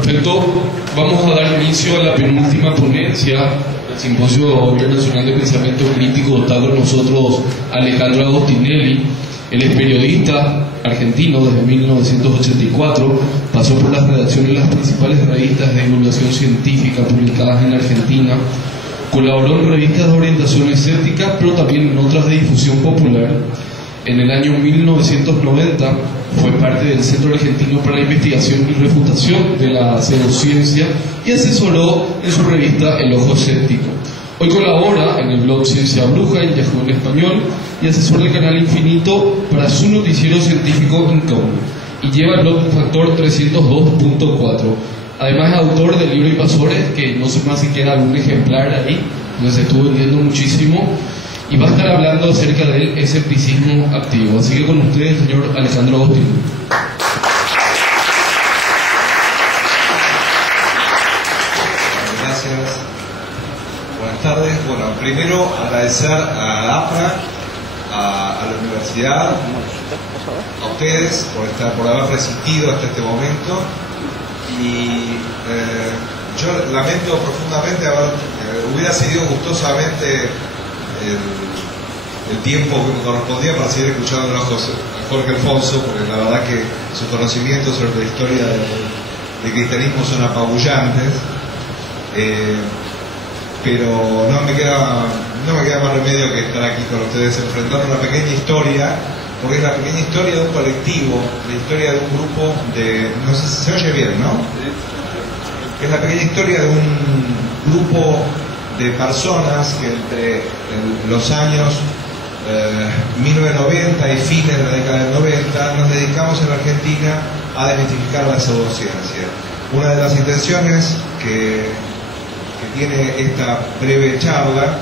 Perfecto, vamos a dar inicio a la penúltima ponencia del Simposio Internacional de Pensamiento Crítico. Está con nosotros Alejandro Agostinelli. Él es periodista argentino desde 1984, pasó por las redacciones de las principales revistas de divulgación científica publicadas en Argentina, colaboró en revistas de orientación escéptica, pero también en otras de difusión popular. En el año 1990 fue parte del Centro Argentino para la Investigación y Refutación de la Pseudociencia y asesoró en su revista El Ojo Escéptico. Hoy colabora en el blog Ciencia Bruja en Yahoo en español y asesora el canal Infinito para su noticiero científico Incógnito, y lleva el blog Factor 302.4. Además es autor del libro Invasores, que no sé más si queda algún ejemplar ahí, donde se estuvo vendiendo muchísimo, y va a estar hablando acerca del escepticismo activo. Así que con ustedes, señor Alejandro Agostinelli. Gracias. Buenas tardes. Bueno, primero agradecer a la APRA, a la universidad, a ustedes por haber resistido hasta este momento, y yo lamento profundamente hubiera seguido gustosamente el tiempo que me correspondía para seguir escuchando a Jorge Alfonso, porque la verdad que sus conocimientos sobre la historia del cristianismo son apabullantes, pero no me queda más remedio que estar aquí con ustedes enfrentando una pequeña historia, porque es la pequeña historia de un colectivo, la historia de un grupo de... no sé si se oye bien, ¿no? Es la pequeña historia de un grupo de personas que entre los años 1990 y fines de la década del 90 nos dedicamos en la Argentina a desmitificar la pseudociencia. Una de las intenciones que tiene esta breve charla,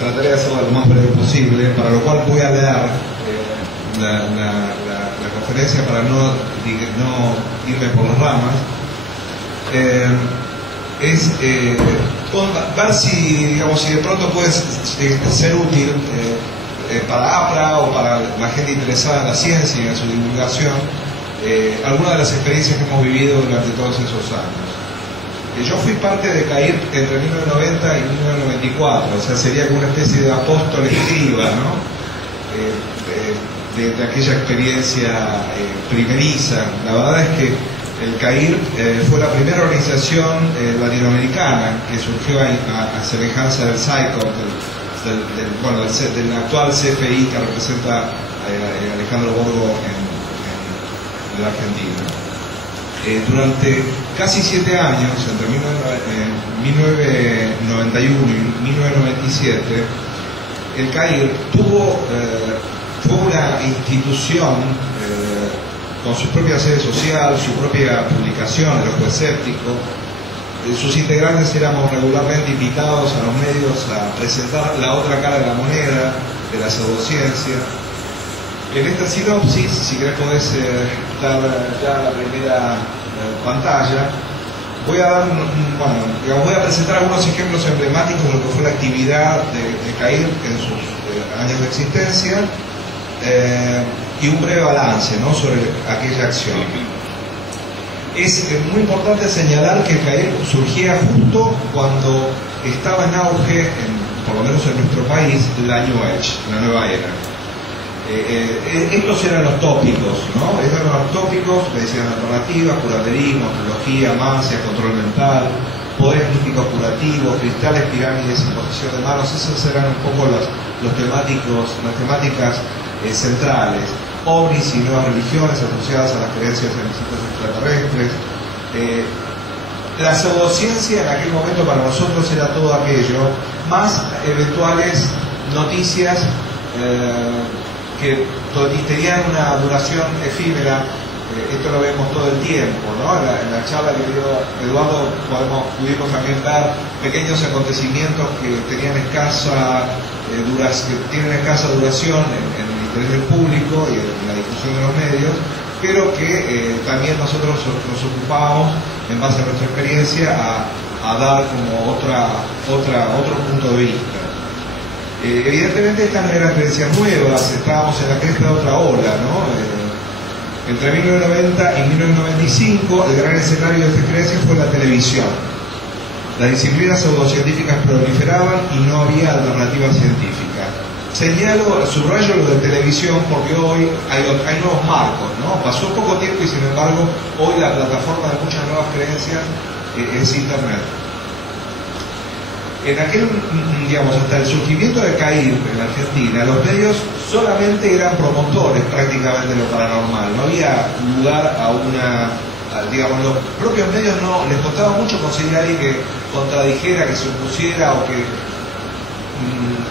trataré de hacerlo lo más breve posible, para lo cual voy a leer la conferencia para no irme por las ramas. Es ver si de pronto puede ser útil para APRA o para la gente interesada en la ciencia y en su divulgación algunas de las experiencias que hemos vivido durante todos esos años. Yo fui parte de CAIRP entre 1990 y 1994, o sea, sería como una especie de apóstol escriba, ¿no? De aquella experiencia primeriza. La verdad es que el CAIRP fue la primera organización latinoamericana que surgió a semejanza del SAICOP, del actual CFI que representa a Alejandro Borgo en la Argentina. Durante casi 7 años, entre 1991 y 1997, el CAIRP fue una institución con su propia sede social, su propia publicación, El Ojo Escéptico. Sus integrantes éramos regularmente invitados a los medios a presentar la otra cara de la moneda, de la pseudociencia. En esta sinopsis, si querés podés dar ya la primera pantalla, voy a presentar algunos ejemplos emblemáticos de lo que fue la actividad de CAIRP en sus años de existencia, y un breve balance, ¿no?, sobre aquella acción. Es muy importante señalar que el CAIRP surgía justo cuando estaba en auge, por lo menos en nuestro país, la New Age, la nueva era. Estos eran los tópicos, ¿no? Estos eran los tópicos: medicina alternativa, curaterismo, astrología, magia, control mental, poderes místicos curativos, cristales, pirámides, imposición de manos. Esas eran un poco las temáticas centrales. OVNIs y nuevas religiones asociadas a las creencias en visitas extraterrestres. La pseudociencia en aquel momento para nosotros era todo aquello, más eventuales noticias que tenían una duración efímera. Esto lo vemos todo el tiempo, ¿no? En la charla que dio Eduardo pudimos también ver pequeños acontecimientos que tenían escasa duración en el interés del público y en la difusión de los medios, pero que también nosotros nos ocupábamos, en base a nuestra experiencia, a dar como otro punto de vista. Evidentemente estas no eran experiencias nuevas, estábamos en la cresta de otra ola, ¿no? Entre 1990 y 1995, el gran escenario de esta creencia fue la televisión. Las disciplinas pseudocientíficas proliferaban y no había alternativa científica. Subrayo lo de televisión porque hoy hay nuevos marcos, ¿no? Pasó poco tiempo y sin embargo hoy la plataforma de muchas nuevas creencias es Internet. En aquel, digamos, hasta el surgimiento de CAIR en la Argentina, los medios solamente eran promotores prácticamente de lo paranormal. No había lugar a una, digamos, los propios medios no les costaba mucho conseguir a alguien que contradijera, que se opusiera o que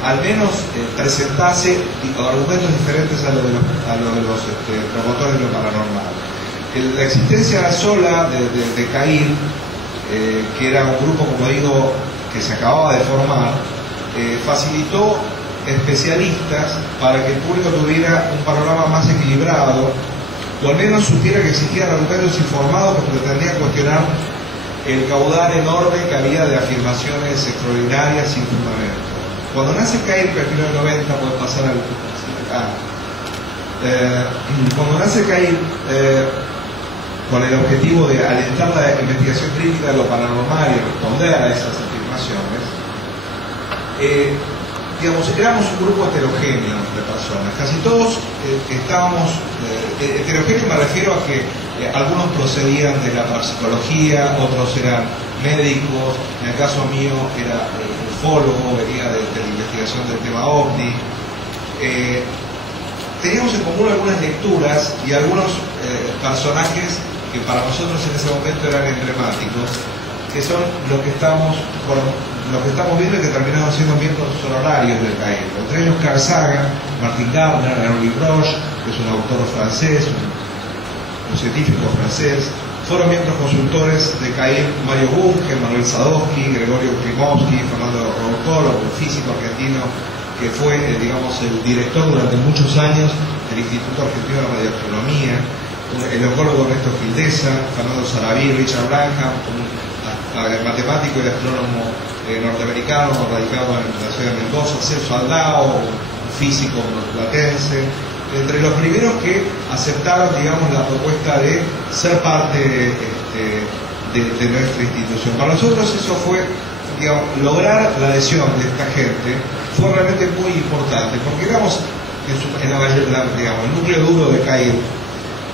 al menos presentase argumentos diferentes a lo de los promotores de lo paranormal. La existencia sola de CAIR, que era un grupo, como digo, que se acababa de formar, facilitó especialistas para que el público tuviera un panorama más equilibrado, o al menos supiera que existían argumentos informados que pretendían cuestionar el caudal enorme que había de afirmaciones extraordinarias sin fundamento. Cuando nace CAIR, que en 1990 puede pasar al... cuando nace CAIR, con el objetivo de alentar la investigación crítica de lo paranormal y responder a esas afirmaciones, digamos, éramos un grupo heterogéneo de personas. Casi todos estábamos, heterogéneo me refiero a que algunos procedían de la parapsicología, otros eran médicos, en el caso mío era ufólogo, venía de la investigación del tema OVNI. Teníamos en común algunas lecturas y algunos personajes que para nosotros en ese momento eran emblemáticos, que son los que estamos viendo y que terminaron siendo miembros honorarios del CAIR. Entre ellos Carl Sagan, Martin Gardner, Henri Broch, que es un autor francés, un científico francés. Fueron miembros consultores de CAIR Mario Bunge, Manuel Sadowski, Gregorio Klimovsky, Fernando Roncolo, un físico argentino que fue, digamos, el director durante muchos años del Instituto Argentino de Radioastronomía, el oncólogo Ernesto Gildesa, Fernando Sarabí, Richard Branham, un matemático y astrónomo norteamericano radicado en la ciudad de Mendoza, Celso Aldao, un físico platense, entre los primeros que aceptaron, digamos, la propuesta de ser parte de nuestra institución. Para nosotros eso fue, digamos, lograr la adhesión de esta gente fue realmente muy importante, porque éramos, digamos, el núcleo duro de CAIR,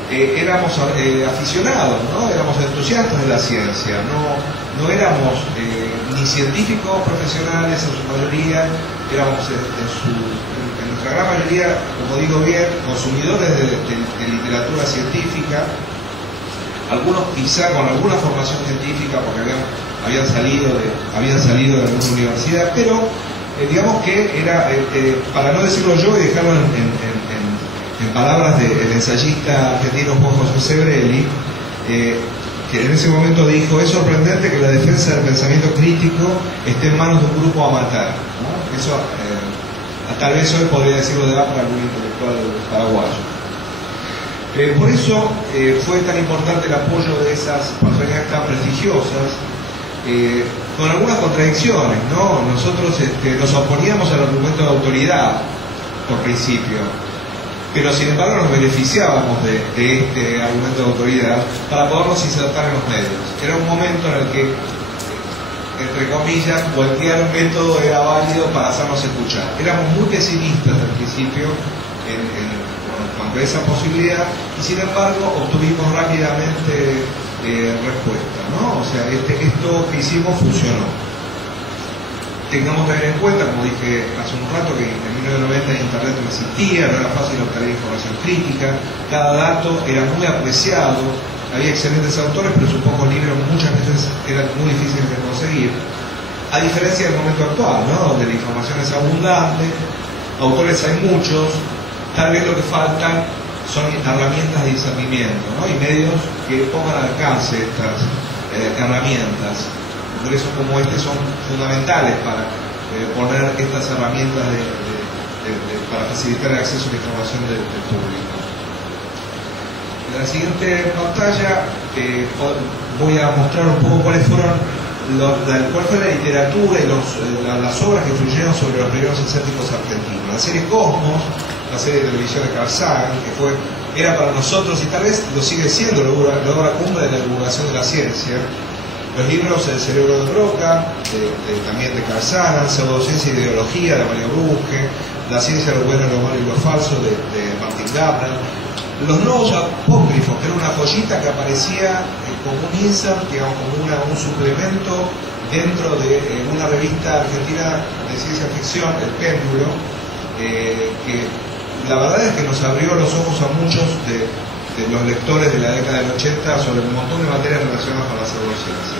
éramos aficionados, ¿no? Éramos entusiastas de la ciencia, no éramos ni científicos profesionales en su mayoría, éramos en nuestra gran mayoría, como digo bien, consumidores de literatura científica, algunos quizá con alguna formación científica porque habían salido de alguna universidad, pero digamos que era, para no decirlo yo y dejarlo en palabras del ensayista argentino Juan José Sebrelli, que en ese momento dijo: es sorprendente que la defensa del pensamiento crítico esté en manos de un grupo a matar, ¿no? Eso tal vez hoy podría decirlo de para algún intelectual paraguayo. Por eso fue tan importante el apoyo de esas personalidades tan prestigiosas, con algunas contradicciones, ¿no? Nosotros nos oponíamos al argumento de autoridad por principio, pero sin embargo nos beneficiábamos de este argumento de autoridad para podernos insertar en los medios. Era un momento en el que, entre comillas, cualquier método era válido para hacernos escuchar. Éramos muy pesimistas al principio cuanto a esa posibilidad, y sin embargo obtuvimos rápidamente respuesta, ¿no? O sea, esto que hicimos funcionó. Tengamos que tener en cuenta, como dije hace un rato, que en 1990 Internet no existía, no era fácil obtener información crítica, cada dato era muy apreciado, había excelentes autores, pero sus pocos libros muchas veces eran muy difíciles de conseguir, a diferencia del momento actual, ¿no? Donde la información es abundante, autores hay muchos, tal vez lo que faltan son herramientas de discernimiento, ¿no? Y medios que pongan al alcance estas herramientas. Congresos como este son fundamentales para poner estas herramientas para facilitar el acceso a la información del público. En la siguiente pantalla voy a mostrar un poco cuál fue la literatura y las obras que influyeron sobre los primeros escépticos argentinos. La serie Cosmos, la serie de televisión de Carl Sagan, que fue era para nosotros, y tal vez lo sigue siendo, la obra cumbre de la divulgación de la ciencia. Los libros El cerebro de Broca, también de Carl Sagan, Pseudociencia e ideología, de Mario Brugge, La ciencia de lo bueno, lo malo y lo falso, de Martin Gabler, Los nuevos apócrifos, que era una joyita que aparecía como un insert, digamos, como un suplemento dentro de una revista argentina de ciencia ficción, El Péndulo, que la verdad es que nos abrió los ojos a muchos de los lectores de la década del 80 sobre un montón de materias relacionadas con la pseudociencia.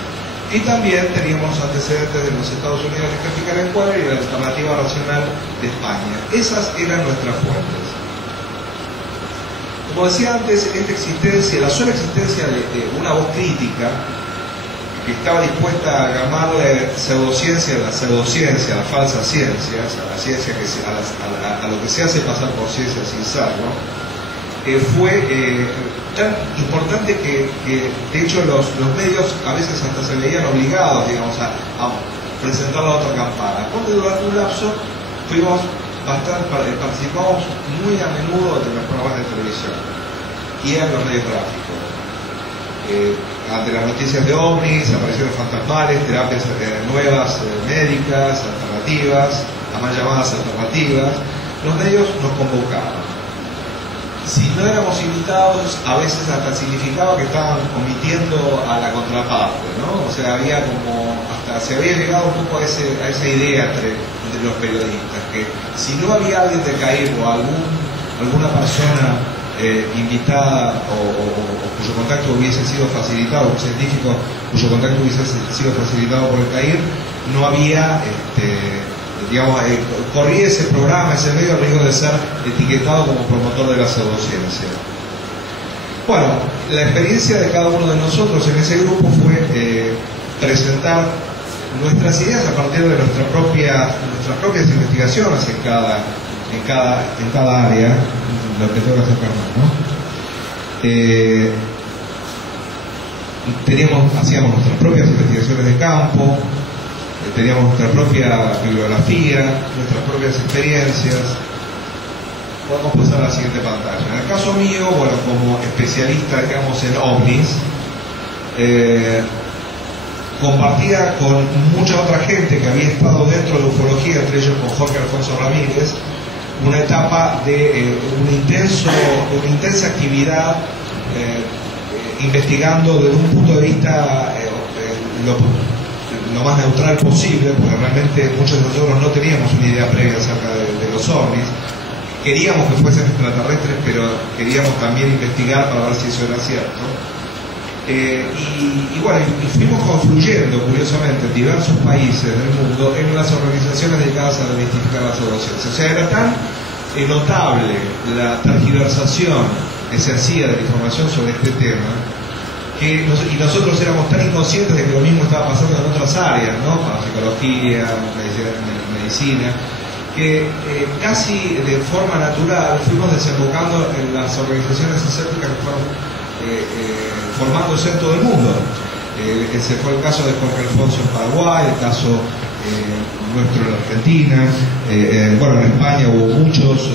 Y también teníamos antecedentes de los Estados Unidos de Crítica del Cuadro y de la Alternativa Racional de España. Esas eran nuestras fuentes. Como decía antes, esta existencia, la sola existencia de una voz crítica que estaba dispuesta a llamarle pseudociencia, la falsa ciencia, a la ciencia a lo que se hace pasar por ciencia sin serlo, fue tan importante que de hecho los medios a veces hasta se veían obligados, digamos, a presentar la otra campana. Porque durante un lapso participamos muy a menudo de los programas de televisión y en los medios gráficos. Ante las noticias de ovnis, apariciones fantasmales, terapias nuevas, médicas, alternativas, las más llamadas alternativas, los medios nos convocaban. Si no éramos invitados, a veces hasta significaba que estaban omitiendo a la contraparte, ¿no? O sea, había como, hasta se había llegado un poco a esa idea entre los periodistas, que si no había alguien de CAIR o alguna persona invitada o cuyo contacto hubiese sido facilitado, un científico cuyo contacto hubiese sido facilitado por el CAIR, no había, digamos, corría ese programa, ese medio, el riesgo de ser etiquetado como promotor de la pseudociencia. Bueno, la experiencia de cada uno de nosotros en ese grupo fue presentar nuestras ideas a partir de nuestras propias investigaciones en cada área, lo que tengo que hacer más, ¿no? Hacíamos nuestras propias investigaciones de campo, teníamos nuestra propia bibliografía, nuestras propias experiencias. Podemos pasar a la siguiente pantalla. En el caso mío, bueno, como especialista, digamos, en ovnis, compartía con mucha otra gente que había estado dentro de la ufología, entre ellos con Jorge Alfonso Ramírez, una etapa de una intensa actividad investigando desde un punto de vista lo más neutral posible, porque realmente muchos de nosotros no teníamos una idea previa acerca de los ovnis. Queríamos que fuesen extraterrestres, pero queríamos también investigar para ver si eso era cierto. Y bueno, fuimos confluyendo, curiosamente, en diversos países del mundo en unas organizaciones dedicadas a desmitificar la pseudociencia. O sea, era tan notable la tergiversación que se hacía de la información sobre este tema, y nosotros éramos tan inconscientes de que lo mismo estaba pasando en otras áreas, ¿no? Parapsicología, medicina, que casi de forma natural fuimos desembocando en las organizaciones escépticas que fueron formándose en todo el mundo. Ese fue el caso de Jorge Alfonso en Paraguay, el caso nuestro en Argentina. Bueno, en España hubo muchos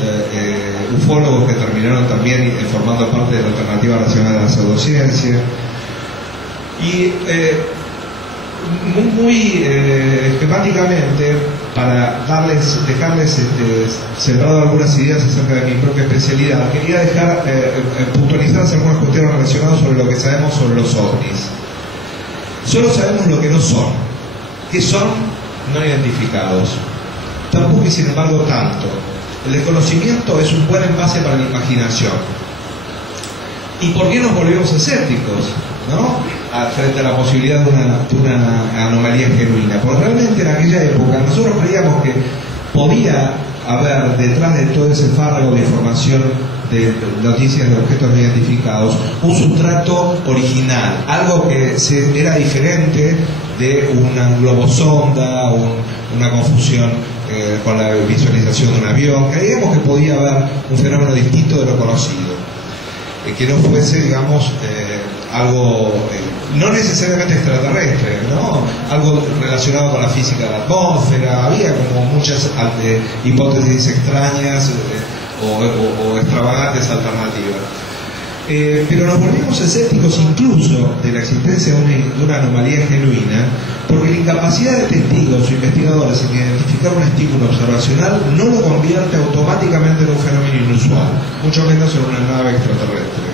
ufólogos que terminaron también formando parte de la Alternativa Racional de la Pseudociencia. Y muy esquemáticamente, para dejarles sembrado algunas ideas acerca de mi propia especialidad, quería dejar puntualizadas algunas cuestiones relacionadas sobre lo que sabemos sobre los ovnis. Solo sabemos lo que no son, que son no identificados. Tampoco y sin embargo tanto. El desconocimiento es un buen envase para la imaginación. ¿Y por qué nos volvemos escépticos, ¿no? Frente a la posibilidad de una anomalía genuina? Porque realmente en aquella época nosotros creíamos que podía haber detrás de todo ese fárrago de información, de noticias de objetos no identificados, un sustrato original, algo que era diferente de una globosonda, una confusión con la visualización de un avión. Creíamos que podía haber un fenómeno distinto de lo conocido, que no fuese, digamos, algo no necesariamente extraterrestre, ¿no? Algo relacionado con la física de la atmósfera. Había como muchas hipótesis extrañas o extravagantes alternativas. Pero nos volvimos escépticos incluso de la existencia de una anomalía genuina, porque la incapacidad de testigos o investigadores en identificar un estímulo observacional no lo convierte automáticamente en un fenómeno inusual, mucho menos en una nave extraterrestre.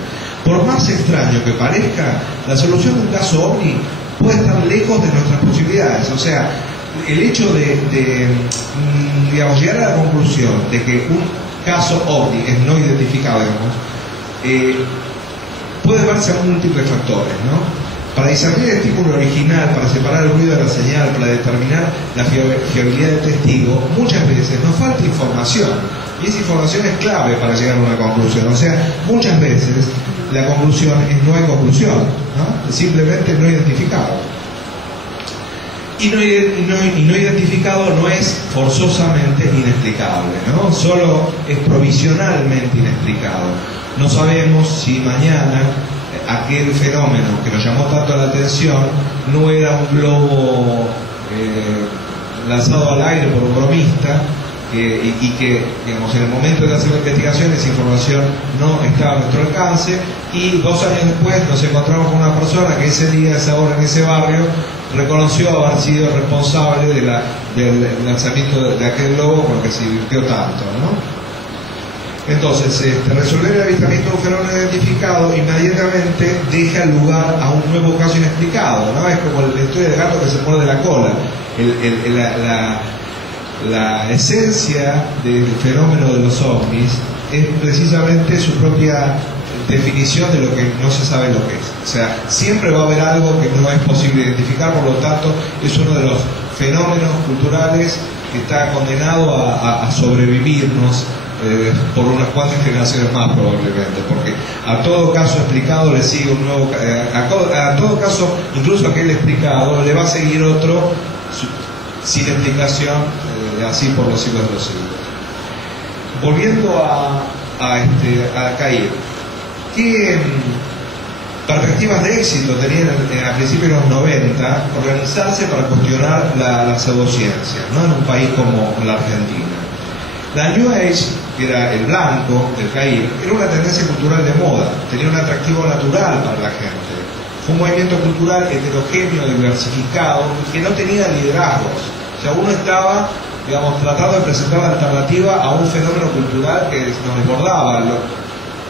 Por más extraño que parezca, la solución de un caso OVNI puede estar lejos de nuestras posibilidades. O sea, el hecho de digamos, llegar a la conclusión de que un caso OVNI es no identificado, digamos, puede verse a múltiples factores, ¿no? Para discernir el estímulo original, para separar el ruido de la señal, para determinar la fiabilidad del testigo, muchas veces nos falta información, y esa información es clave para llegar a una conclusión. O sea, muchas veces la conclusión es no hay conclusión, ¿no? Simplemente no identificado. Y no identificado no es forzosamente inexplicable, ¿no? Solo es provisionalmente inexplicado. No sabemos si mañana aquel fenómeno que nos llamó tanto la atención no era un globo lanzado al aire por un bromista, y que, digamos, en el momento de hacer la investigación esa información no estaba a nuestro alcance, y 2 años después nos encontramos con una persona que ese día, esa hora, en ese barrio reconoció haber sido responsable del lanzamiento de aquel globo con el que se divirtió tanto, ¿no? Entonces, resolver el avistamiento de un fenómeno identificado inmediatamente deja lugar a un nuevo caso inexplicado, ¿no? Es como la historia del gato que se muerde la cola. La esencia del fenómeno de los ovnis es precisamente su propia definición de lo que no se sabe lo que es. O sea, siempre va a haber algo que no es posible identificar, por lo tanto es uno de los fenómenos culturales que está condenado a sobrevivirnos por unas cuantas generaciones más probablemente, porque a todo caso explicado le sigue un nuevo, a todo caso, incluso aquel explicado, le va a seguir otro sin explicación, así por los siglos de los siglos. Volviendo a Cair, ¿qué perspectivas de éxito tenían a principios de los 90 organizarse para cuestionar la pseudociencia, ¿no? En un país como la Argentina? La New Age, que era el blanco del Cair, era una tendencia cultural de moda, tenía un atractivo natural para la gente. Fue un movimiento cultural heterogéneo, diversificado, que no tenía liderazgos. O sea, uno estaba, digamos, tratando de presentar la alternativa a un fenómeno cultural que nos desbordaba.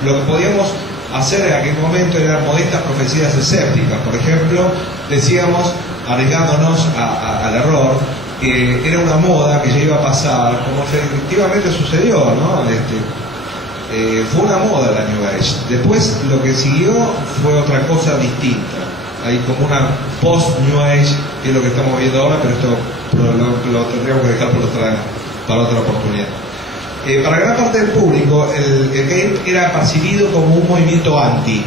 Lo que podíamos hacer en aquel momento eran modestas profecías escépticas. Por ejemplo, decíamos, arriesgándonos al error, que era una moda que ya iba a pasar, como efectivamente sucedió, ¿no? Fue una moda la New Age. Después lo que siguió fue otra cosa distinta. Hay como una post-New Age, que es lo que estamos viendo ahora, pero esto lo tendríamos que dejar para otra oportunidad. Para gran parte del público, el Cair era percibido como un movimiento anti,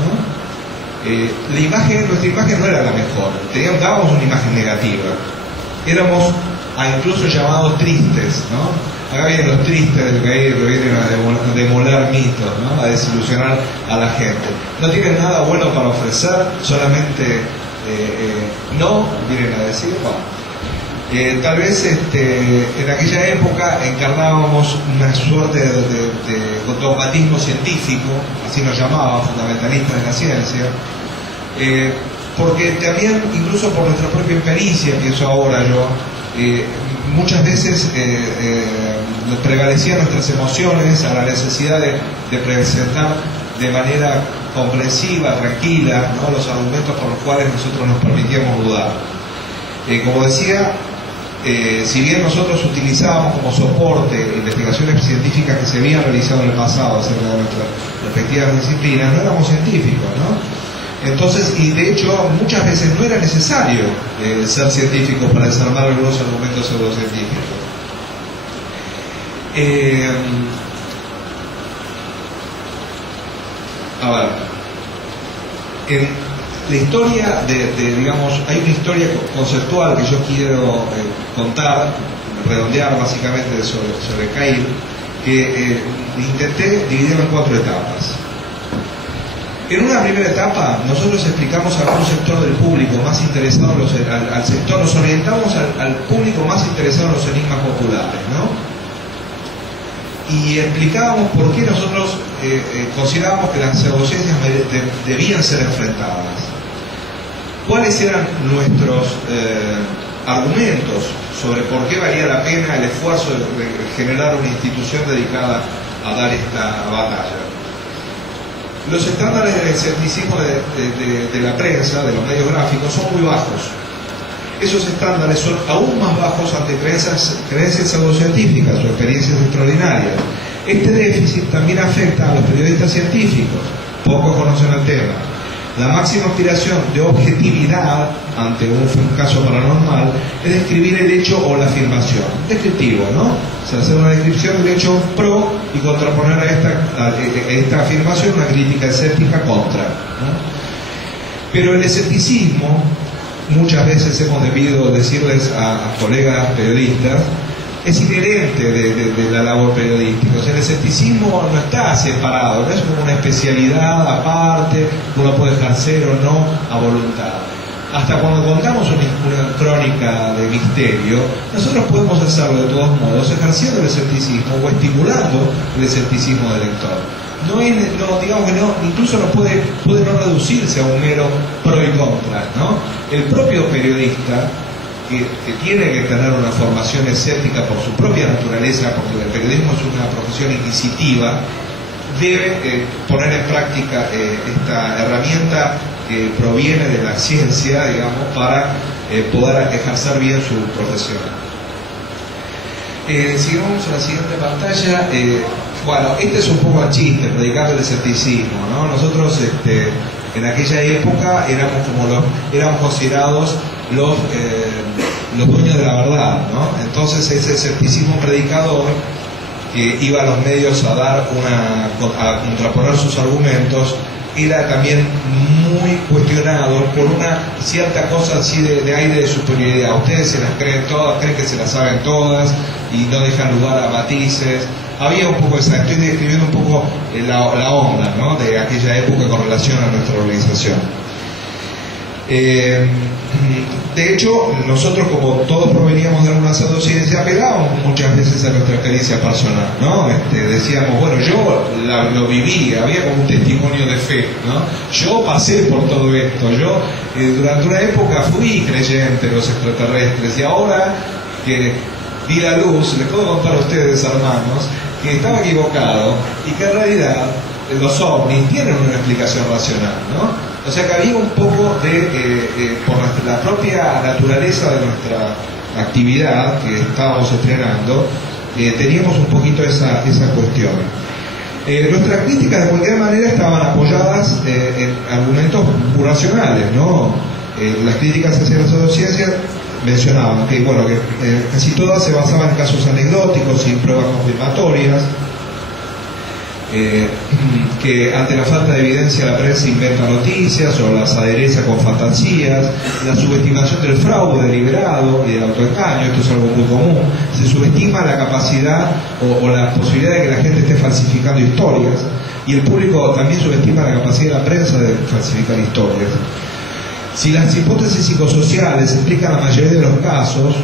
¿no? Nuestra imagen no era la mejor, dábamos una imagen negativa. Éramos incluso llamados tristes, ¿no? Acá vienen los tristes del Cair, que vienen a demoler mitos, ¿no? A desilusionar a la gente. No tienen nada bueno para ofrecer, solamente no, vienen a decir, bueno. Tal vez en aquella época encarnábamos una suerte de dogmatismo científico, así nos llamaban, fundamentalistas de la ciencia, porque también, incluso por nuestra propia experiencia, pienso ahora yo, muchas veces prevalecían nuestras emociones a la necesidad de presentar de manera comprensiva, tranquila, ¿no? Los argumentos por los cuales nosotros nos permitíamos dudar. Como decía, si bien nosotros utilizábamos como soporte investigaciones científicas que se habían realizado en el pasado acerca de nuestras respectivas disciplinas, no éramos científicos, ¿no? Entonces, y de hecho muchas veces no era necesario ser científico para desarmar algunos argumentos pseudocientíficos. A ver, en la historia digamos, hay una historia conceptual que yo quiero contar, redondear básicamente sobre Cair, que intenté dividirlo en 4 etapas. En una primera etapa, nosotros explicamos a un sector del público más interesado al sector, nos orientamos al público más interesado en los enigmas populares, ¿no? y explicábamos por qué nosotros considerábamos que las pseudociencias debían ser enfrentadas. ¿Cuáles eran nuestros argumentos sobre por qué valía la pena el esfuerzo de generar una institución dedicada a dar esta batalla? Los estándares del escepticismo de la prensa, de los medios gráficos, son muy bajos. Esos estándares son aún más bajos ante creencias pseudocientíficas o experiencias extraordinarias. Este déficit también afecta a los periodistas científicos. Pocos conocen el tema. La máxima aspiración de objetividad ante un caso paranormal es describir el hecho o la afirmación. Descriptivo, ¿no? O sea, hacer una descripción del hecho pro y contraponer a esta afirmación una crítica escéptica contra, ¿no? Pero el escepticismo, muchas veces hemos debido decirles a colegas periodistas, es inherente de la labor periodística. O sea, el escepticismo no está separado, no es como una especialidad aparte, uno puede ejercer o no a voluntad. Hasta cuando contamos una crónica de misterio, nosotros podemos hacerlo de todos modos, ejerciendo el escepticismo o estimulando el escepticismo del lector. Digamos que no, incluso no puede no reducirse a un mero pro y contra, ¿no? El propio periodista, que tiene que tener una formación escéptica por su propia naturaleza, porque el periodismo es una profesión inquisitiva, debe poner en práctica esta herramienta que proviene de la ciencia, digamos, para poder ejercer bien su profesión. Sigamos a la siguiente pantalla. Bueno, este es un poco el chiste, predicando el escepticismo, ¿no? Nosotros en aquella época éramos considerados los dueños de la verdad, ¿no? Entonces ese escepticismo predicador que iba a los medios a contraponer sus argumentos era también muy cuestionado por una cierta cosa así de aire de superioridad. Ustedes se las creen todas, creen que se las saben todas y no dejan lugar a matices. Había un poco esa, estoy describiendo un poco la onda, ¿no?, de aquella época con relación a nuestra organización. De hecho, nosotros, como todos proveníamos de alguna pseudociencia, apelábamos muchas veces a nuestra experiencia personal, ¿no? Decíamos, bueno, yo lo viví, había como un testimonio de fe, ¿no? Yo pasé por todo esto, yo durante una época fui creyente en los extraterrestres y ahora que vi la luz, les puedo contar a ustedes, hermanos, que estaba equivocado y que en realidad los ovnis tienen una explicación racional, ¿no? O sea que había un poco por la propia naturaleza de nuestra actividad que estábamos estrenando, teníamos un poquito esa cuestión. Nuestras críticas de cualquier manera estaban apoyadas en argumentos muy racionales, ¿no? Las críticas hacia las pseudociencias mencionaban que, bueno, que casi todas se basaban en casos anecdóticos, sin pruebas confirmatorias, que ante la falta de evidencia la prensa inventa noticias o las adereza con fantasías, la subestimación del fraude deliberado y del autoengaño, esto es algo muy común, se subestima la capacidad o la posibilidad de que la gente esté falsificando historias, y el público también subestima la capacidad de la prensa de falsificar historias. Si las hipótesis psicosociales explican la mayoría de los casos,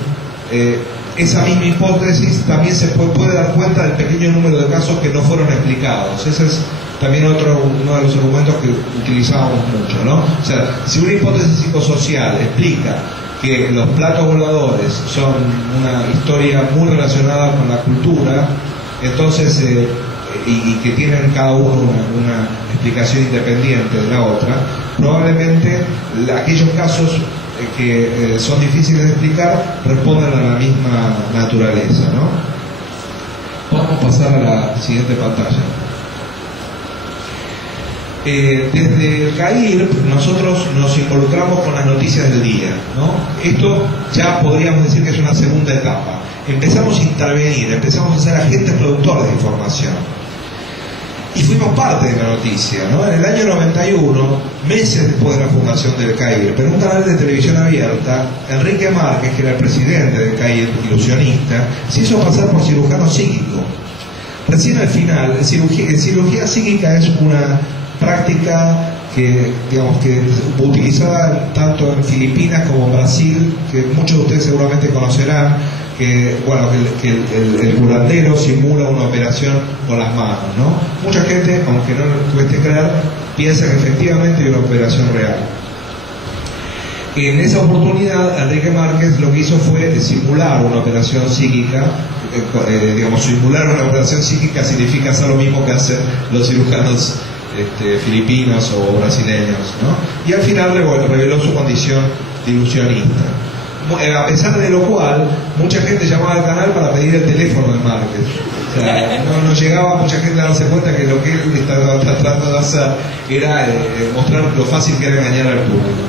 esa misma hipótesis también se puede dar cuenta del pequeño número de casos que no fueron explicados. Ese es también uno de los argumentos que utilizábamos mucho, ¿no? O sea, si una hipótesis psicosocial explica que los platos voladores son una historia muy relacionada con la cultura, entonces y que tienen cada uno una explicación independiente de la otra, probablemente aquellos casos que son difíciles de explicar responden a la misma naturaleza, ¿no? Vamos a pasar a la siguiente pantalla. Desde el CAIR nosotros nos involucramos con las noticias del día, ¿no? Esto ya podríamos decir que es una segunda etapa. Empezamos a intervenir, empezamos a ser agentes productores de información. Y fuimos parte de la noticia, ¿no? En el año 91, meses después de la fundación del CAIR, pero en un canal de televisión abierta, Enrique Márquez, que era el presidente del CAIR, ilusionista, se hizo pasar por cirujano psíquico. Recién al final, cirugía psíquica es una práctica que, digamos, que utilizada tanto en Filipinas como en Brasil, que muchos de ustedes seguramente conocerán, que el curandero simula una operación con las manos, ¿no? Mucha gente, aunque no lo cueste creer, piensa que efectivamente hay una operación real. En esa oportunidad, Enrique Márquez lo que hizo fue simular una operación psíquica. Simular una operación psíquica significa hacer lo mismo que hacen los cirujanos filipinos o brasileños, ¿no? Y al final reveló su condición de ilusionista. A pesar de lo cual, mucha gente llamaba al canal para pedir el teléfono de Márquez. O sea, no llegaba mucha gente a darse cuenta que lo que él estaba tratando de hacer era mostrar lo fácil que era engañar al público.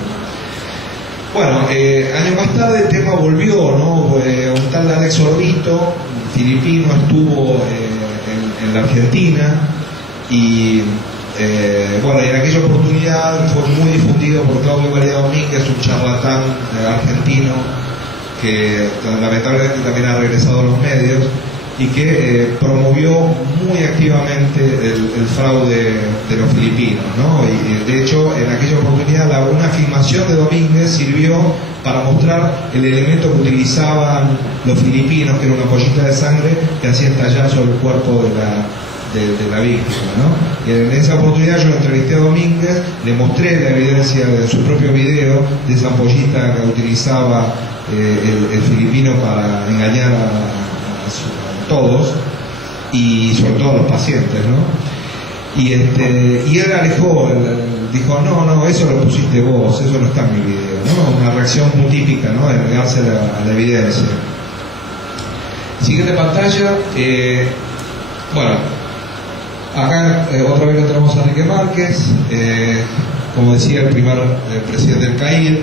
Bueno, años más tarde el tema volvió, ¿no? Un tal Alex Orbito, filipino, estuvo en la Argentina y en aquella oportunidad fue muy difundido por Claudio María Domínguez, un charlatán argentino que lamentablemente también ha regresado a los medios y que promovió muy activamente el fraude de los filipinos, ¿no? Y de hecho en aquella oportunidad una filmación de Domínguez sirvió para mostrar el elemento que utilizaban los filipinos, que era una pollita de sangre que hacía estallar sobre el cuerpo de la víctima, ¿no? Y en esa oportunidad yo entrevisté a Domínguez, le mostré la evidencia de su propio video de esa ampollita que utilizaba el filipino para engañar a todos y sobre todo a los pacientes, ¿no? Y él alejó, dijo, no, eso lo pusiste vos, eso no está en mi video, ¿no? Una reacción muy típica, ¿no? De negarse a la evidencia. Siguiente pantalla. Acá otra vez lo tenemos a Enrique Márquez, como decía el primer presidente del CAIR.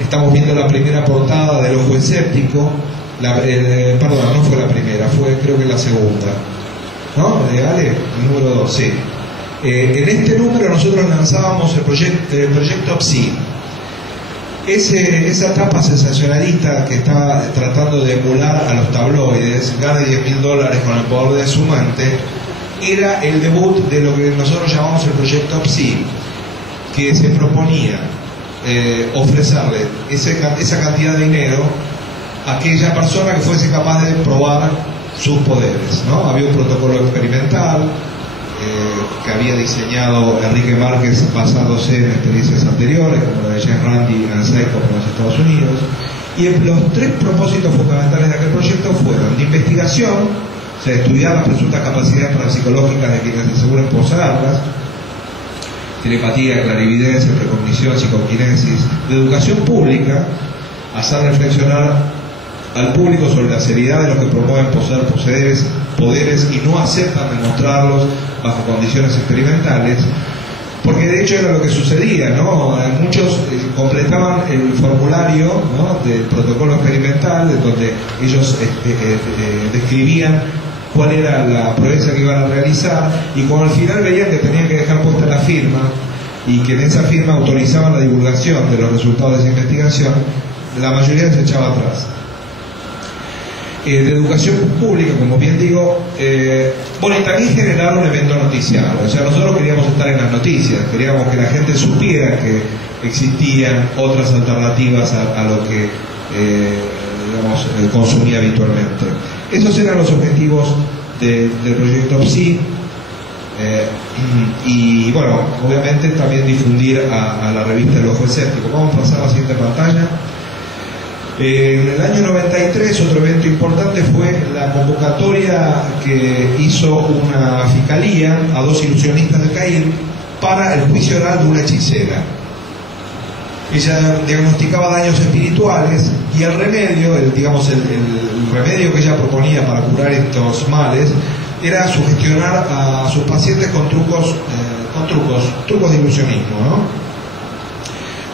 Estamos viendo la primera portada del Ojo Escéptico. Perdón, no fue la primera, fue creo que la segunda, ¿no? Ale, el número 2, sí. En este número nosotros lanzábamos el proyecto Psi. Esa etapa sensacionalista que estaba tratando de emular a los tabloides, gane $10.000 con el poder de su mente, era el debut de lo que nosotros llamamos el proyecto Psi, que se proponía ofrecerle esa cantidad de dinero a aquella persona que fuese capaz de probar sus poderes, ¿no? Había un protocolo experimental que había diseñado Enrique Márquez basándose en experiencias anteriores, como la de James Randi en Psycho en los Estados Unidos, y los tres propósitos fundamentales de aquel proyecto fueron de investigación, o sea, estudiar las presuntas capacidades parapsicológicas de quienes aseguran poseerlas, telepatía, clarividencia, precognición, psicoquinesis, de educación pública, hacer reflexionar al público sobre la seriedad de los que promueven poseer poderes y no aceptan demostrarlos bajo condiciones experimentales, porque de hecho era lo que sucedía, ¿no? Muchos completaban el formulario, ¿no?, del protocolo experimental, en donde ellos describían cuál era la proeza que iban a realizar, y cuando al final veían que tenían que dejar puesta la firma y que en esa firma autorizaban la divulgación de los resultados de esa investigación, la mayoría se echaba atrás. De educación pública, como bien digo, y también generar un evento noticiario. O sea, nosotros queríamos estar en las noticias, queríamos que la gente supiera que existían otras alternativas a lo que consumía habitualmente. Esos eran los objetivos del proyecto Psi. Y bueno, obviamente también difundir a la revista El Ojo Escéptico. Vamos a pasar a la siguiente pantalla. En el año 93 otro evento importante fue la convocatoria que hizo una fiscalía a 2 ilusionistas de CAIR para el juicio oral de una hechicera. Ella diagnosticaba daños espirituales y el remedio, el remedio que ella proponía para curar estos males era sugestionar a sus pacientes con trucos de ilusionismo, ¿no?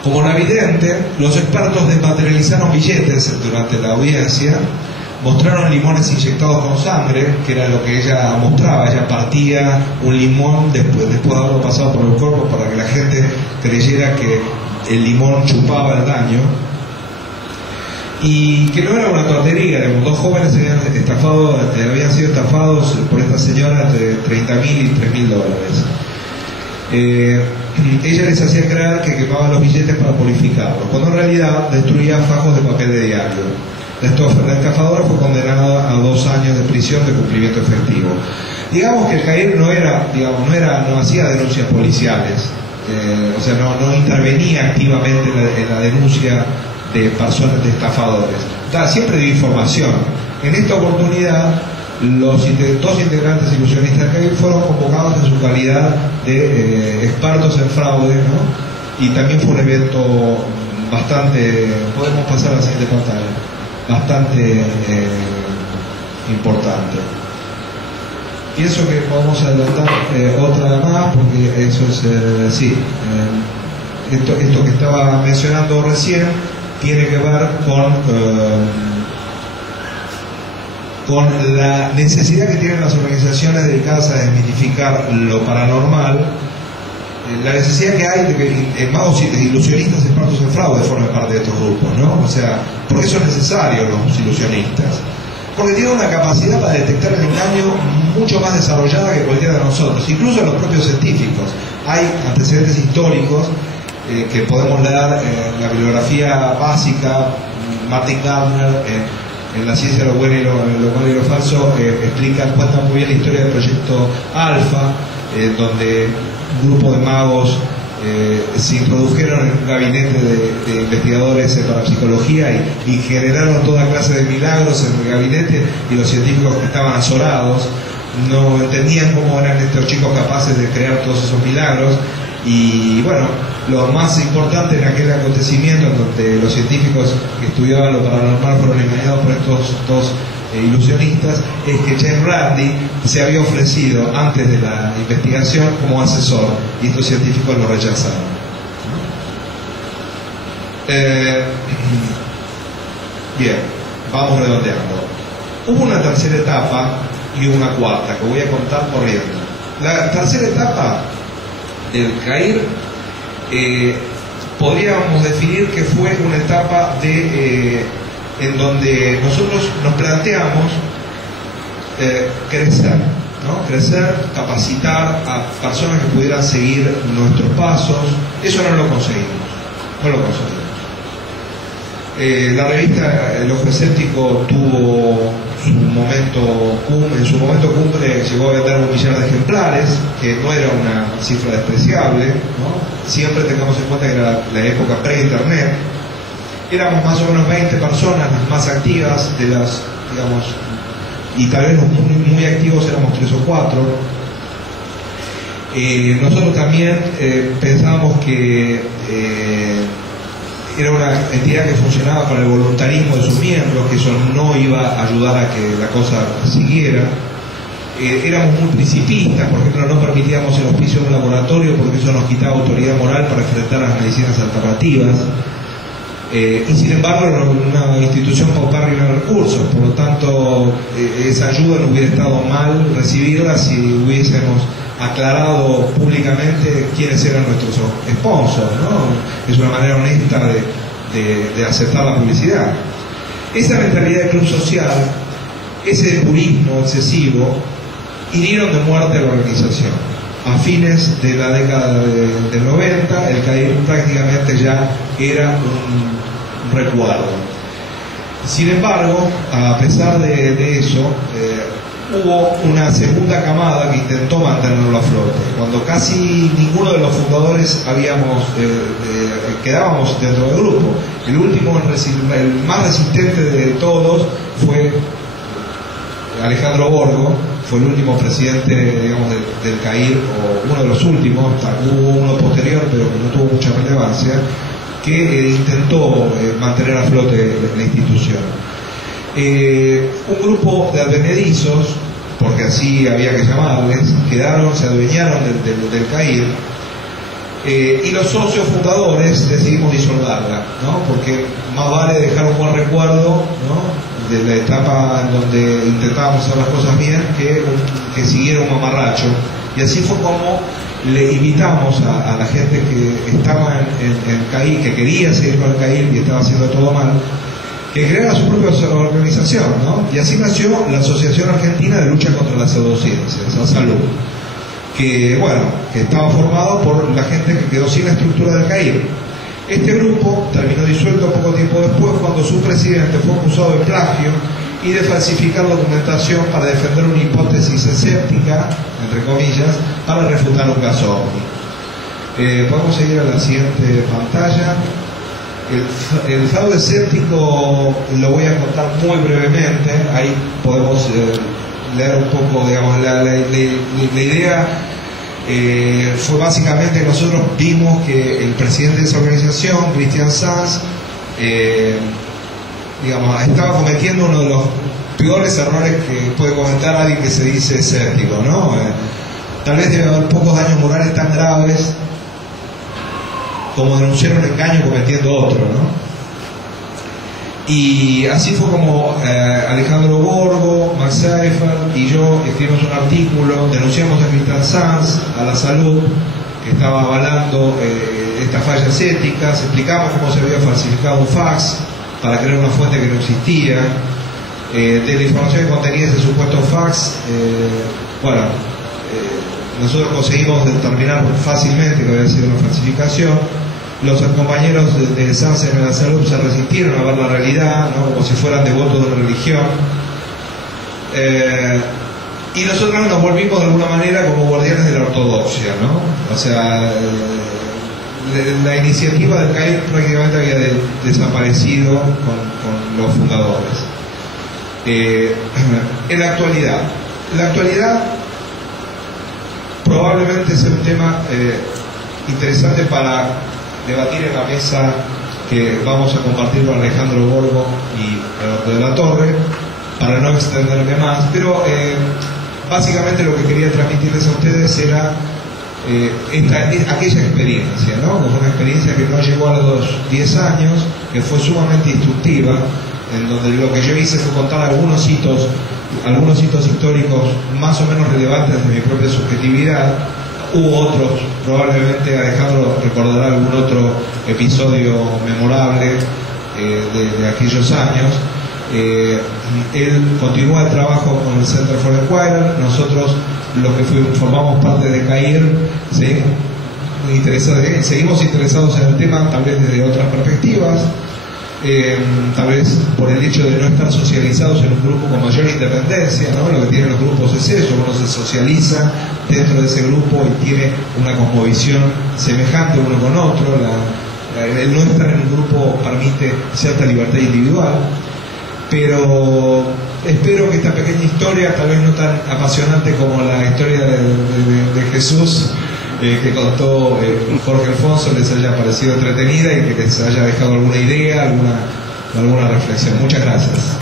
Como la vidente, los expertos desmaterializaron billetes durante la audiencia, mostraron limones inyectados con sangre, que era lo que ella mostraba. Ella partía un limón después de haberlo pasado por el cuerpo para que la gente creyera que el limón chupaba el daño, y que no era una tontería. 2 jóvenes habían sido estafados por esta señora de $30.000 y $3.000. Ella les hacía creer que quemaba los billetes para purificarlos, cuando en realidad destruía fajos de papel de diario. la estafadora fue condenada a 2 años de prisión de cumplimiento efectivo. Digamos que el CAIR no hacía denuncias policiales, o sea, no intervenía activamente en la denuncia de personas, de estafadores. Siempre dio información. En esta oportunidad, los 2 integrantes ilusionistas del CAIR fueron convocados en su calidad de expertos en fraude, ¿no? Y también fue un evento bastante, podemos pasar a la siguiente pantalla, bastante importante. Pienso que podemos adelantar otra más, porque eso es, esto que estaba mencionando recién tiene que ver con la necesidad que tienen las organizaciones dedicadas a desmitificar lo paranormal, la necesidad que hay de que magos y ilusionistas expertos en fraude formen parte de estos grupos, ¿no? O sea, porque eso es necesario, los ilusionistas, porque tienen una capacidad para detectar el engaño mucho más desarrollada que cualquiera de nosotros, incluso los propios científicos. Hay antecedentes históricos que podemos leer en la bibliografía básica. Martin Gardner, en La ciencia de lo bueno y lo malo y lo falso, cuenta muy bien la historia del proyecto Alfa, donde un grupo de magos se introdujeron en un gabinete de investigadores de parapsicología y generaron toda clase de milagros en el gabinete, y los científicos que estaban azorados no entendían cómo eran estos chicos capaces de crear todos esos milagros. Y bueno, lo más importante en aquel acontecimiento, en donde los científicos que estudiaban lo paranormal fueron engañados por estos 2 ilusionistas, es que James Randi se había ofrecido antes de la investigación como asesor, y estos científicos lo rechazaron. Bien, vamos redondeando. Hubo una tercera etapa y una cuarta que voy a contar corriendo. La tercera etapa del CAIR podríamos definir que fue una etapa en donde nosotros nos planteamos crecer, ¿no? Crecer, capacitar a personas que pudieran seguir nuestros pasos. Eso no lo conseguimos, la revista El Ojo Escéptico tuvo en su momento cumbre llegó a vender 1 millón de ejemplares, que no era una cifra despreciable, ¿no? Siempre tengamos en cuenta que era la época pre-internet. Éramos más o menos 20 personas las más activas, y tal vez los muy activos éramos 3 o 4. Nosotros también pensábamos que era una entidad que funcionaba con el voluntarismo de sus miembros, que eso no iba a ayudar a que la cosa siguiera. Éramos muy principistas, por ejemplo, no permitíamos el auspicio de un laboratorio porque eso nos quitaba autoridad moral para enfrentar las medicinas alternativas. Y sin embargo era una institución paupérrima de recursos, por lo tanto esa ayuda no hubiera estado mal recibirla si hubiésemos aclarado públicamente quiénes eran nuestros sponsors, ¿no? Es una manera honesta de aceptar la publicidad. Esa mentalidad de club social, ese purismo excesivo, hirieron de muerte a la organización. A fines de la década del 90, el CAIR prácticamente ya era un recuerdo. Sin embargo, a pesar de eso, hubo una segunda camada que intentó mantenerlo a flote. Cuando casi ninguno de los fundadores quedábamos dentro del grupo. El último, el más resistente de todos, fue Alejandro Borgo. Fue el último presidente, digamos, del CAIR, o uno de los últimos. Hubo uno posterior, pero que no tuvo mucha relevancia, que intentó mantener a flote la institución. Un grupo de advenedizos, porque así había que llamarles, se adueñaron del CAIR, y los socios fundadores decidimos disolverla, ¿no? Porque más vale dejar un buen recuerdo, ¿no?, de la etapa en donde intentábamos hacer las cosas bien, que siguiera un mamarracho. Y así fue como le invitamos a la gente que estaba en CAIR, que quería seguir con el CAIR y estaba haciendo todo mal, que creara su propia organización, ¿no? Y así nació la Asociación Argentina de Lucha contra las Pseudociencias, ASALU, que estaba formado por la gente que quedó sin la estructura del CAIR. Este grupo terminó disuelto poco tiempo tiempo después, cuando su presidente fue acusado de plagio y de falsificar documentación para defender una hipótesis escéptica, entre comillas, para refutar un caso OVNI. Podemos seguir a la siguiente pantalla. El fraude escéptico lo voy a contar muy brevemente, ahí podemos leer un poco, digamos, la idea fue básicamente que nosotros vimos que el presidente de esa organización, Christian Sanz, digamos, estaba cometiendo uno de los peores errores que puede cometer alguien que se dice escéptico, ¿no? Tal vez debe haber pocos daños morales tan graves como denunciar un engaño cometiendo otro, ¿no? Y así fue como Alejandro Borgo, Max Seifert y yo escribimos un artículo, denunciamos a Christian Sanz, a la salud, que estaba avalando estas fallas éticas, explicamos cómo se había falsificado un fax para crear una fuente que no existía, de la información que contenía ese supuesto fax, nosotros conseguimos determinar fácilmente que había sido una falsificación. Los compañeros de Sanz en la salud se resistieron a ver la realidad, ¿no? Como si fueran devotos de una religión. Y nosotros nos volvimos de alguna manera como guardianes de la ortodoxia, ¿no? O sea, la iniciativa del CAIR prácticamente había desaparecido con los fundadores. En la actualidad probablemente sea un tema interesante para debatir en la mesa que vamos a compartir con Alejandro Borgo y Alberto de la Torre, para no extenderme más, pero básicamente lo que quería transmitirles a ustedes era aquella experiencia, ¿no? Una experiencia que no llegó a los 10 años, que fue sumamente instructiva, en donde lo que yo hice fue contar algunos hitos históricos más o menos relevantes de mi propia subjetividad. Hubo otros, probablemente Alejandro recordará algún otro episodio memorable de aquellos años. Él continúa el trabajo con el Center for Inquirer. Nosotros, los que formamos parte de CAIR, seguimos interesados en el tema, tal vez desde otras perspectivas, tal vez por el hecho de no estar socializados en un grupo con mayor independencia, ¿no? Lo que tienen los grupos es eso, uno se socializa dentro de ese grupo y tiene una cosmovisión semejante uno con otro. El no estar en un grupo permite cierta libertad individual, pero espero que esta pequeña historia, tal vez no tan apasionante como la historia de Jesús que contó Jorge Alfonso, les haya parecido entretenida y que les haya dejado alguna idea, alguna reflexión. Muchas gracias.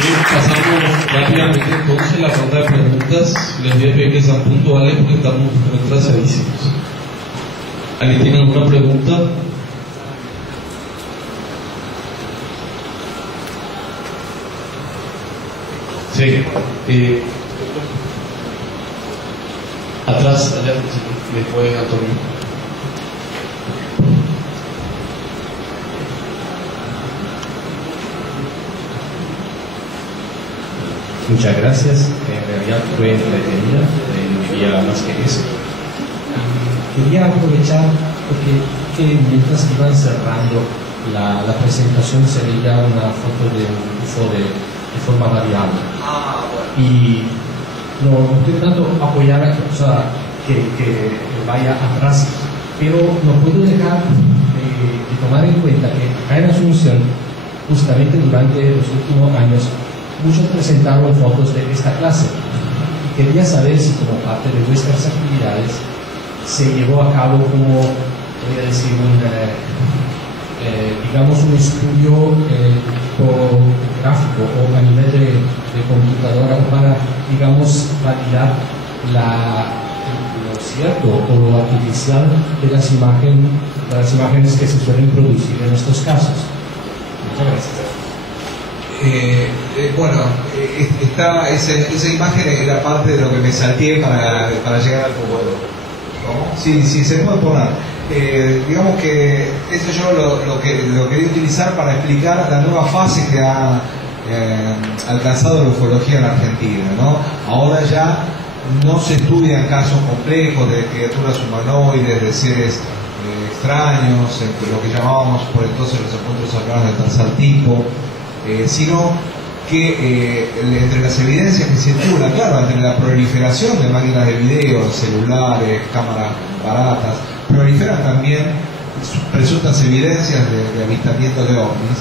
Bien, pasamos rápidamente entonces a la ronda de preguntas. Les voy a pedir que sean puntuales porque estamos retrasadísimos. ¿Alguien tiene alguna pregunta? Sí. Atrás, allá, después Antonio. Muchas gracias. En realidad fue entretenida, diría más que eso. Quería aprovechar porque mientras iban cerrando la presentación se veía una foto de un UFO de forma variable. Y no estoy tratando de apoyar a que vaya atrás, pero no puedo dejar de tomar en cuenta que acá en Asunción, justamente durante los últimos años, muchos presentaron fotos de esta clase. Y quería saber si como parte de vuestras actividades se llevó a cabo como, voy a decir, digamos un estudio gráfico o a nivel de computadora para, digamos, validar lo cierto o lo artificial de las imágenes que se suelen producir en estos casos. Muchas gracias. Esa imagen era parte de lo que me salté para llegar al poder. ¿Cómo? Sí, se puede poner. Digamos que eso yo lo quería utilizar para explicar la nueva fase que ha alcanzado la ufología en Argentina, ¿no? Ahora ya no se estudian casos complejos de criaturas humanoides, de seres extraños, entre lo que llamábamos por entonces los encuentros cercanos del tercer tipo, sino que entre las evidencias que circulan, claro, entre la proliferación de máquinas de video, celulares, cámaras baratas, proliferan también presuntas evidencias de avistamiento de ovnis,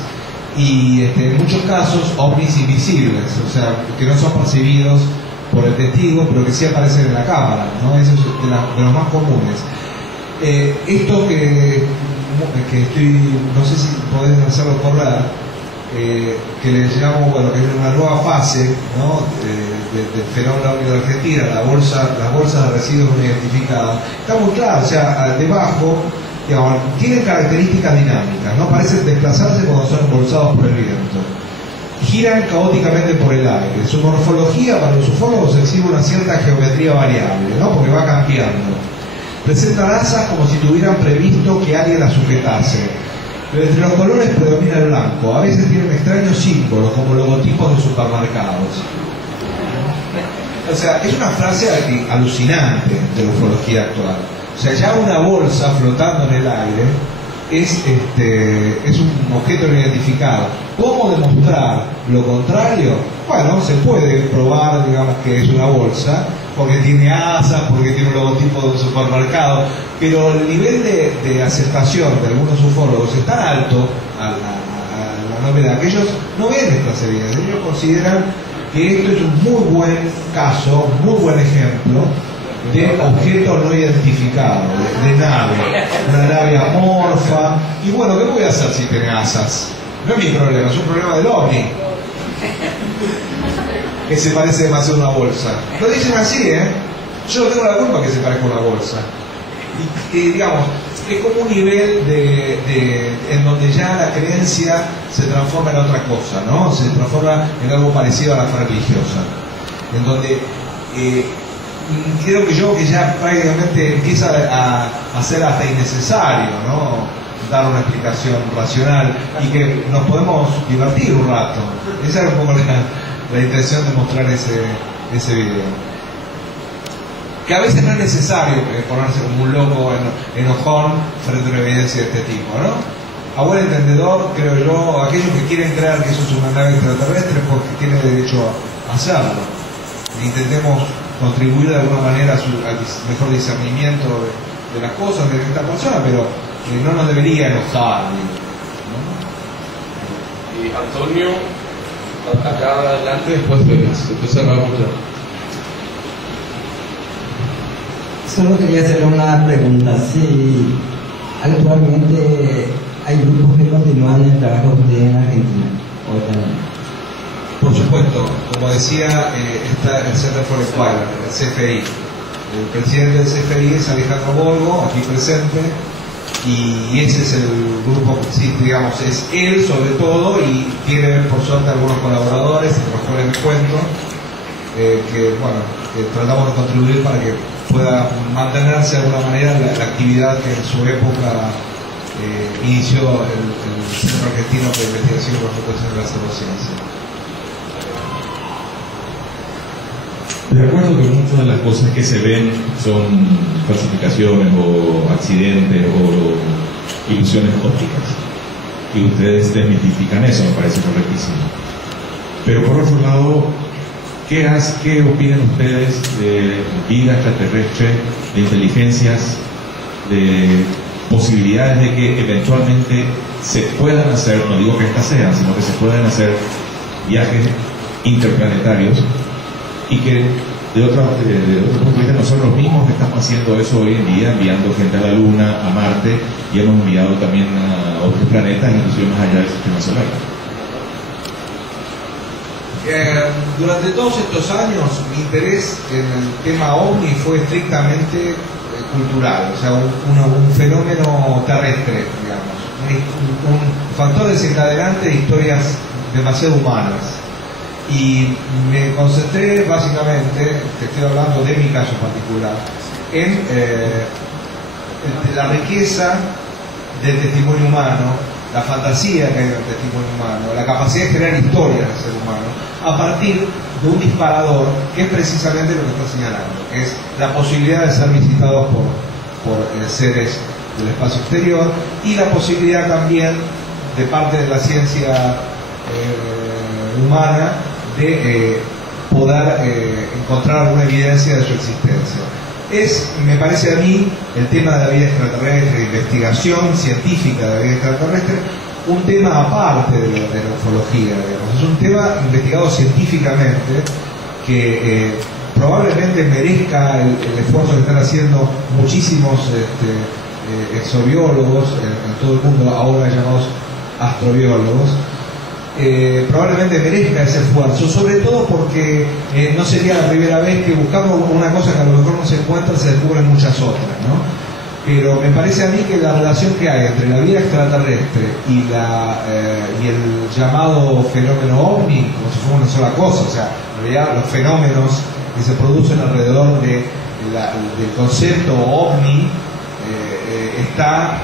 y en muchos casos ovnis invisibles, o sea, que no son percibidos por el testigo, pero que sí aparecen en la cámara, ¿no? Eso es de los más comunes. Esto que estoy, no sé si podés hacerlo correr, que le llamamos, bueno, que es una nueva fase, ¿no? del fenómeno ovni de Argentina, las bolsas de residuos no identificadas. Está muy claro, o sea, debajo, digamos, tienen características dinámicas, ¿no? Parecen desplazarse cuando son embolsados por el viento. Giran caóticamente por el aire. Su morfología para los ufólogos exhibe una cierta geometría variable, ¿no? Porque va cambiando. Presentan asas como si tuvieran previsto que alguien las sujetase. Pero entre los colores predomina el blanco. A veces tienen extraños símbolos, como logotipos de supermercados. O sea, es una frase alucinante de la ufología actual. O sea, ya una bolsa flotando en el aire es un objeto no identificado. ¿Cómo demostrar lo contrario? Bueno, se puede probar, digamos, que es una bolsa, porque tiene asas, porque tiene un logotipo de un supermercado, pero el nivel de aceptación de algunos ufólogos es tan alto a la novedad que ellos no ven estas evidencias. Ellos consideran que esto es un muy buen caso, un muy buen ejemplo de objeto no identificado, de nave, una nave amorfa. Y bueno, ¿qué voy a hacer si tiene asas? No es mi problema, es un problema del ovni, que se parece demasiado a una bolsa. Lo dicen así, yo no tengo la culpa que se parezca a una bolsa. Y digamos, es como un nivel en donde ya la creencia se transforma en otra cosa, ¿no? Se transforma en algo parecido a la fe religiosa, en donde creo que ya prácticamente empieza a ser hasta innecesario, ¿no? Dar una explicación racional y que nos podemos divertir un rato. Esa era un poco la intención de mostrar ese video. Que a veces no es necesario ponerse como un loco enojón frente a una evidencia de este tipo, ¿no? A buen entendedor, creo yo, aquellos que quieren creer que eso es una nave extraterrestre, porque tienen derecho a hacerlo. Intentemos contribuir de alguna manera al mejor discernimiento de las cosas de esta persona, pero no nos debería enojar, ¿no? Y Antonio, acá adelante, después cerramos ya. Solo quería hacerle una pregunta. Si actualmente hay grupos que continúan el trabajo de usted en Argentina, o también. Por supuesto, como decía, está el Center for Inquiry, el CFI. El presidente del CFI es Alejandro Borgo, aquí presente, y ese es el grupo, sí, digamos, es él sobre todo, y tiene por suerte algunos colaboradores, entre los cuales me cuento, que tratamos de contribuir para que pueda mantenerse de alguna manera la actividad que en su época inició el Centro Argentino de Investigación y Propagación de la Pseudociencia. De acuerdo que muchas de las cosas que se ven son falsificaciones o accidentes o ilusiones ópticas, y ustedes desmitifican eso, me parece correctísimo. Pero por otro lado, ¿qué opinan ustedes de vida extraterrestre, de inteligencias, de posibilidades de que eventualmente se puedan hacer, no digo que estas sean, sino que se puedan hacer viajes interplanetarios, y que de otro punto de vista no son los mismos que estamos haciendo eso hoy en día, enviando gente a la Luna, a Marte, y hemos enviado también a otros planetas, inclusive más allá del sistema solar? Durante todos estos años mi interés en el tema OVNI fue estrictamente cultural, o sea, un fenómeno terrestre, digamos, un factor desencadenante de historias demasiado humanas. Y me concentré básicamente, te estoy hablando de mi caso particular, en la riqueza del testimonio humano, la fantasía que hay en el testimonio humano, la capacidad de crear historias del ser humano, a partir de un disparador que es precisamente lo que está señalando, que es la posibilidad de ser visitados por seres del espacio exterior, y la posibilidad también de parte de la ciencia humana de poder encontrar alguna evidencia de su existencia. Me parece a mí, el tema de la vida extraterrestre, de investigación científica de la vida extraterrestre, un tema aparte de la ufología, digamos. Es un tema investigado científicamente que probablemente merezca el esfuerzo que están haciendo muchísimos exobiólogos en todo el mundo, ahora llamados astrobiólogos. Probablemente merezca ese esfuerzo, sobre todo porque no sería la primera vez que buscamos una cosa que a lo mejor no se encuentra, se descubren muchas otras, ¿no? Pero me parece a mí que la relación que hay entre la vida extraterrestre y el llamado fenómeno ovni, como si fuera una sola cosa, o sea, en realidad los fenómenos que se producen alrededor del concepto ovni está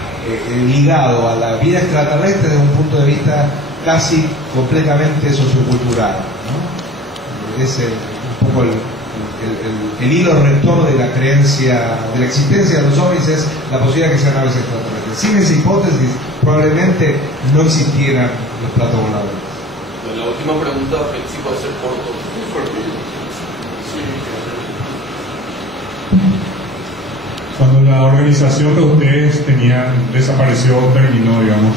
ligado a la vida extraterrestre desde un punto de vista casi completamente sociocultural, ¿no? Es un poco el hilo rector de la creencia, de la existencia de los ovnis, es la posibilidad de que sean naves extraterrestres. Sin esa hipótesis, probablemente no existieran los platos voladores. La última pregunta, sí puede ser corto. Cuando la organización que ustedes tenían desapareció, terminó, digamos,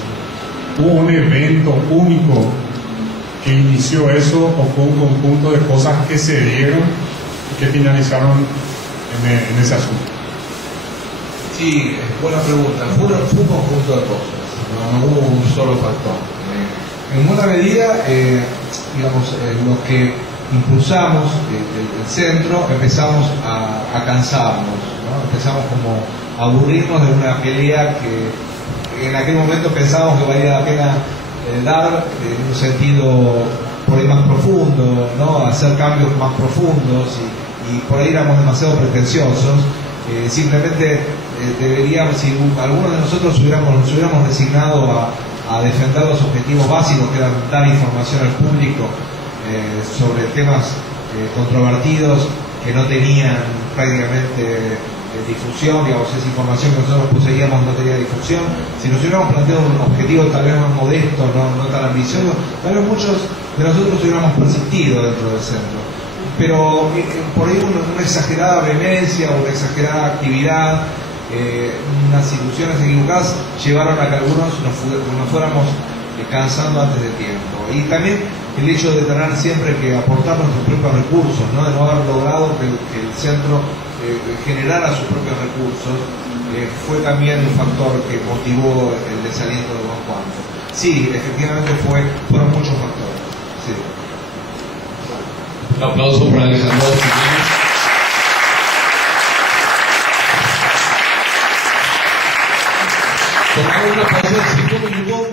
¿hubo un evento único que inició eso o fue un conjunto de cosas que se dieron y que finalizaron en ese asunto? Sí, buena pregunta. Fue un conjunto de cosas, no hubo un solo factor. En buena medida, digamos, lo que impulsamos el centro, empezamos a cansarnos, ¿no? Empezamos como a aburrirnos de una pelea que en aquel momento pensábamos que valía la pena dar en un sentido por ahí más profundo, ¿no? Hacer cambios más profundos, y por ahí éramos demasiado pretenciosos. Simplemente deberíamos, si algunos de nosotros nos hubiéramos resignado a defender los objetivos básicos, que eran dar información al público sobre temas controvertidos que no tenían prácticamente difusión, digamos, esa información que nosotros poseíamos no tenía difusión. Si nos hubiéramos planteado un objetivo tal vez más modesto, no tan ambicioso, tal vez muchos de nosotros hubiéramos persistido dentro del centro. Pero por ahí una exagerada vehemencia, una exagerada actividad, unas ilusiones equivocadas llevaron a que algunos nos fuéramos cansando antes de tiempo. Y también el hecho de tener siempre que aportar nuestros propios recursos, ¿no? De no haber logrado que el centro generara sus propios recursos, fue también un factor que motivó el desaliento de unos cuantos. Sí, efectivamente fueron muchos factores. Sí. Un aplauso para Alejandro. Tomamos una pausa de 5 minutos.